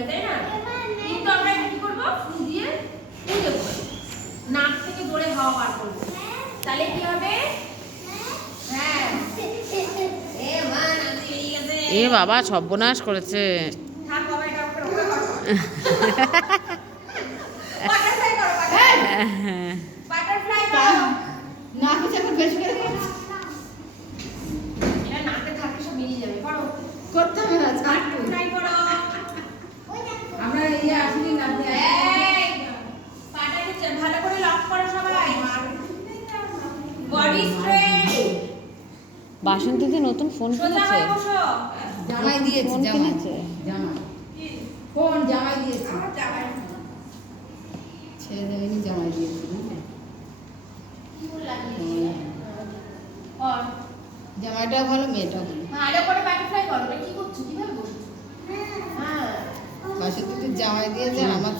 লাগে, তাই না? কিন্তু আমরা কি করবো? ফুল দিয়ে পুজো করবো, নাক থেকে জোরে হাওয়া বার করবো, তাহলে কি হবে? হ্যাঁ, এ বাবা সর্বনাশ করেছে। থাক বাবা, এটা ওকে করো। বাটারফ্লাই করো, বাটারফ্লাই করো। না কিছু এখন বেশি করে এটা নাকে থাকলে সব বেরিয়ে যাবে, করো। করতে হবে না ছাড় তুই। বাটারফ্লাই করো। আমরা ইয়ে আসলি না এই, পাটাকে ভালো করে লক করো সবাই। Body straight. বাসন্তীতে নতুন ফোন সোজা কিনেছে। হয়ে বসো। জামাই দিয়েছে ফোন জামাই কিনেছে। জামাই কোন জামাই দিয়েছে আমার জামাই ছেড়ে দেয়নি জামাই দিয়েছে বুঝলে? ফুল লাগিয়ে আর জামাইটাও ভালো মেয়েটাও ভালো ভালো করে বাটারফ্লাই করো। এটা কি করছো? কিভাবে বসছো? হ্যাঁ, বাসে তো জামাই দিয়েছে আর আমার